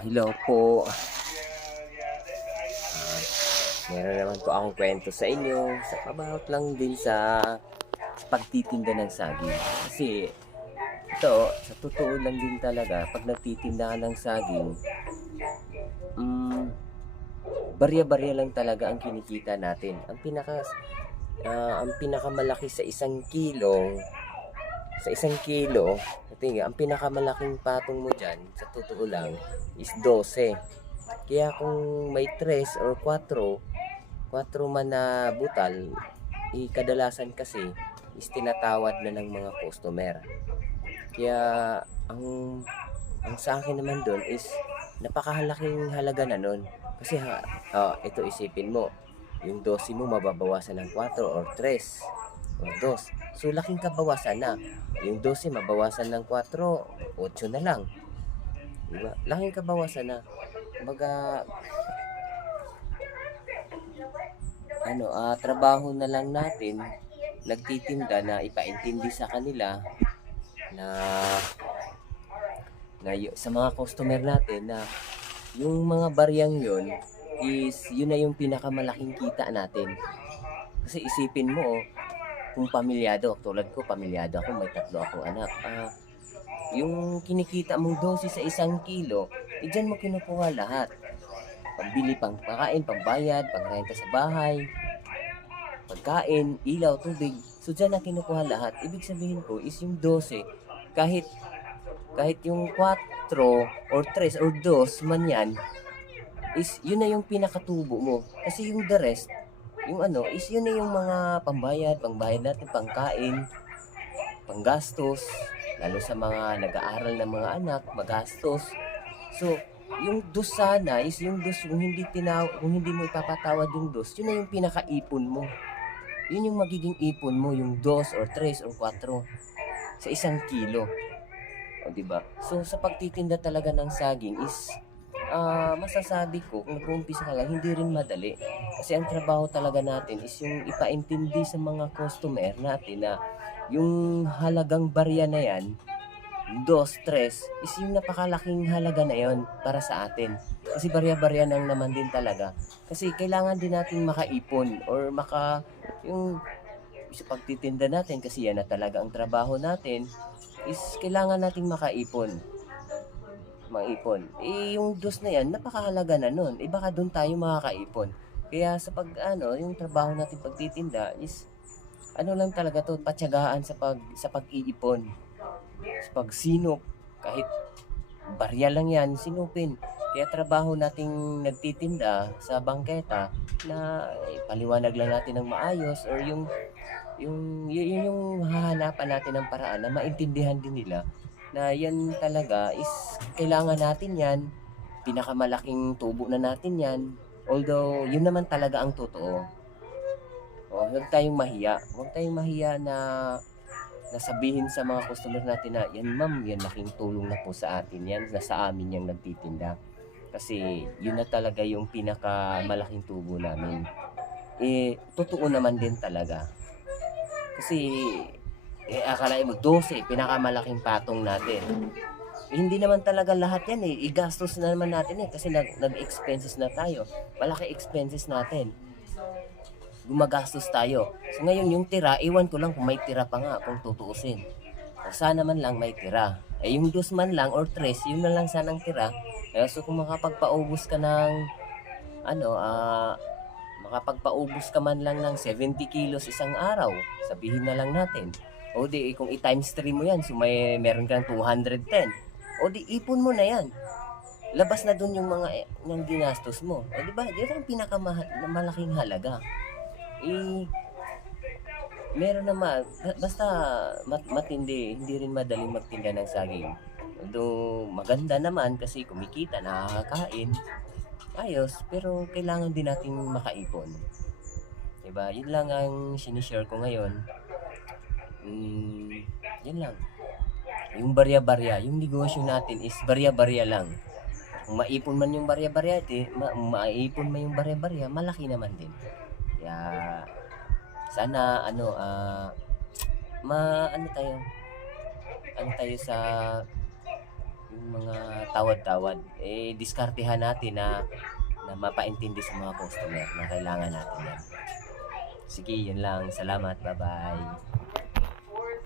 Hello po. Meron naman po akong kwento sa inyo about lang din sa pagtitinda ng saging. Kasi ito, sa totoo lang din talaga, pag nagtitinda ka ng saging, mm, barya-barya lang talaga ang kinikita natin. Ang pinakamalaki sa isang kilo, ang pinakamalaking patong mo dyan, sa totoo lang, is 12. Kaya kung may 3 or 4 man na butal, kadalasan kasi is tinatawad na ng mga customer. Kaya ang ang sa akin naman doon is napakahalaking halaga na nun. Kasi ito isipin mo, yung 12 mo mababawasan ng 4 or 3 o 2. So laking kabawasan na. Yung 12 mabawasan ng 4, 8 na lang. Diba? Laking kabawasan na. Kumbaga, trabaho na lang natin nagtitinda na ipaintindi sa kanila na sa mga customer natin na yung mga bariyang yun na yung pinakamalaking kita natin. Kasi isipin mo, kung pamilyado, tulad ko, pamilyado ako, may 3 akong anak. Yung kinikita mong dosis sa 1 kilo, dyan mo kinukuha lahat. Pambili pang pakain, pambayad, pangrenta sa bahay, pagkain, ilaw, tubig. So dyan na kinukuha lahat. Ibig sabihin ko is yung 12, kahit yung 4 or 3 or 2 man yan, is yun na yung pinakatubo mo. Kasi yung the rest, is yun na yung mga pangbayad natin, pangkain, panggastos, lalo sa mga nag-aaral ng mga anak, magastos. So, yung dos sana is yung dos, kung hindi mo ipapatawad yung dos, yun na yung pinaka-ipon mo. Yun yung magiging ipon mo, yung 2 or 3 or 4 sa 1 kilo. O, diba? So, sa pagtitinda talaga ng saging is, masasabi ko, kung nag-uumpisa ka lang, hindi rin madali. Kasi ang trabaho talaga natin is yung ipaintindi sa mga customer natin na yung halagang barya na yan, 2, 3, is yung napakalaking halaga na yon para sa atin. Kasi barya-barya nang naman din talaga. Kasi kailangan din natin makaipon or yung sa pagtitinda natin, kasi yan na talaga ang trabaho natin, is kailangan nating makaipon. Yung dos na yan, napakahalaga na nun. Baka doon tayo makakaipon. Kaya yung trabaho natin pagtitinda is, lang talaga to, patyagaan sa pag-iipon. Sa pagsinop, kahit barya lang yan, sinupin. Kaya trabaho nating nagtitinda sa bangketa na paliwanag lang natin ng maayos, or yung hahanapan natin ng paraan na maintindihan din nila na yan talaga is kailangan natin yan, pinakamalaking tubo na natin yan, although yun naman talaga ang totoo. Huwag tayong mahiya na nasabihin sa mga customer natin na yan ma'am, yan laking tulong na po sa atin yan, nasa amin yung nagtitinda, kasi yun na talaga yung pinakamalaking tubo namin. Totoo naman din talaga, kasi akalain mo 12 pinakamalaking patong natin. Hindi naman talaga lahat yan igastos na naman natin kasi nag-expenses na tayo, malaki expenses natin, gumagastos tayo. So ngayon yung tira, iwan ko lang kung may tira pa nga kung tutuusin. Sana man lang may tira. Yung 2 man lang or 3, yun na lang sanang tira. So kung makapagpaubos ka ng makapagpaubos ka man lang ng 70 kilos isang araw, sabihin na lang natin, o di kung i-times 3 mo yan, so meron kang 210, o di ipon mo na yan, labas na dun yung mga ng ginastos mo. O di ba, yun ang pinakamalaking halaga. Meron naman, basta matindi, hindi rin madaling magtinda ng saging. Although maganda naman kasi kumikita, nakakain, ayos, pero kailangan din nating makaipon. Diba? Yun lang ang sinishare ko ngayon. Yun lang. Yung barya-barya, yung negosyo natin is barya-barya lang. Kung maipon man yung barya-barya, maipon man yung barya-barya, malaki naman din. Kaya sana tayo sa yung mga tawad-tawad, eh, diskartehan natin na mapaintindi sa mga customer na kailangan natin yan. Sige, yun lang. Salamat. Bye-bye.